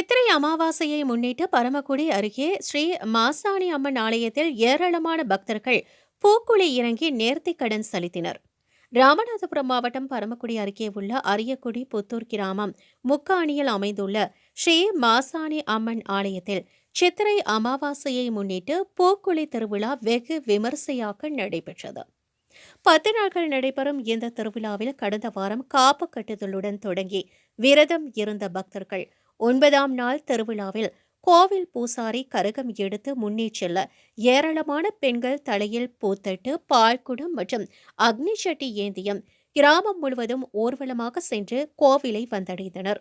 சித்திரை அமாவாசையை முன்னிட்டு பரமக்குடி அருகே ஸ்ரீ மாசாணி அம்மன் ஆலயத்தில் ஏராளமான பக்தர்கள் பூக்குழி இறங்கி நேர்த்தி கடன் செலுத்தினர். ராமநாதபுரம் மாவட்டம் பரமக்குடி அருகே உள்ள அரியக்குடி புத்தூர் கிராமம் முக்காணியில் அமைந்துள்ள ஸ்ரீ மாசாணி அம்மன் ஆலயத்தில் சித்திரை அமாவாசையை முன்னிட்டு பூக்குழி திருவிழா வெகு விமர்சையாக நடைபெற்றது. பத்து நாட்கள் நடைபெறும் இந்த திருவிழாவில் கடந்த வாரம் காப்பு கட்டுதலுடன் தொடங்கி விரதம் இருந்த பக்தர்கள் ஒன்பதாம் நாள் திருவிழாவில் கோவில் பூசாரி கரகம் எடுத்து முன்னே செல்ல ஏராளமான பெண்கள் தலையில் பூத்தட்டு பால்குடம் மற்றும் அக்னி சட்டி ஏந்தியம் கிராமம் முழுவதும் ஊர்வலமாக சென்று கோவிலை வந்தடைந்தனர்.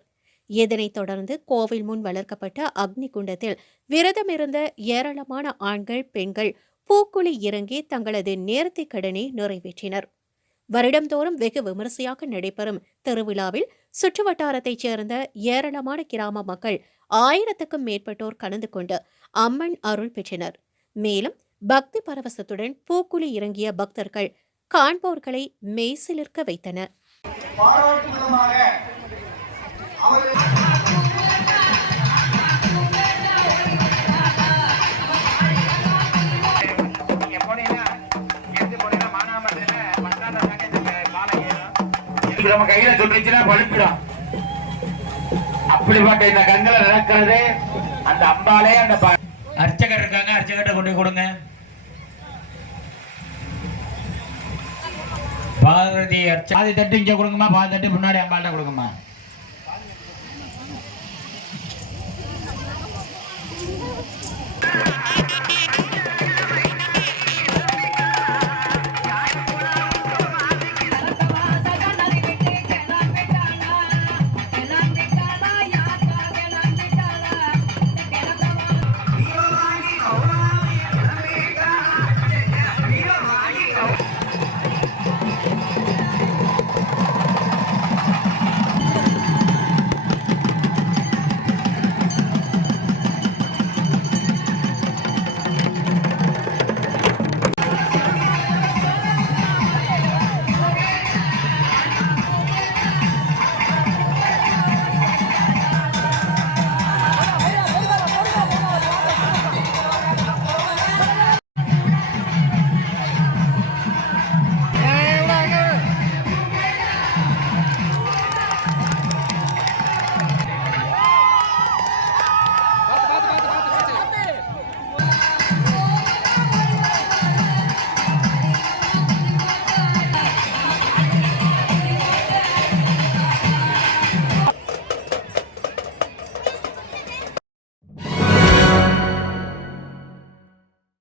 இதனைத் தொடர்ந்து கோவில் முன் வளர்க்கப்பட்ட அக்னி குண்டத்தில் விரதமிருந்த ஏராளமான ஆண்கள் பெண்கள் பூக்குழி இறங்கி தங்களது நேர்த்திக் கடனை நிறைவேற்றினர். வருடந்தோறும் வெகு விமரிசையாக நடைபெறும் திருவிழாவில் சுற்றுவட்டாரத்தைச் சேர்ந்த ஏராளமான கிராம மக்கள் ஆயிரத்துக்கும் மேற்பட்டோர் கலந்து கொண்டு அம்மன் அருள் பெற்றனர். மேலும் பக்தி பரவசத்துடன் பூக்குழி இறங்கிய பக்தர்கள் காண்போர்களை மெய்சிலிர்க்க வைத்தனர். இது நம்ம கையில சொல்லிச்சுன்னா பழுப்பிடும் அப்படிப்பட்ட இந்த கண்களை நடக்கிறது அந்த அம்பாலே அந்த அர்ச்சகர் இருக்காங்க அர்ச்சகர்கிட்ட கொண்டு கொடுங்க. பாரதி அர்ச்சா பாதி தட்டு இங்க கொடுங்கம்மா பாதி தட்டு முன்னாடி அம்பாள்கிட்ட கொடுங்கம்மா.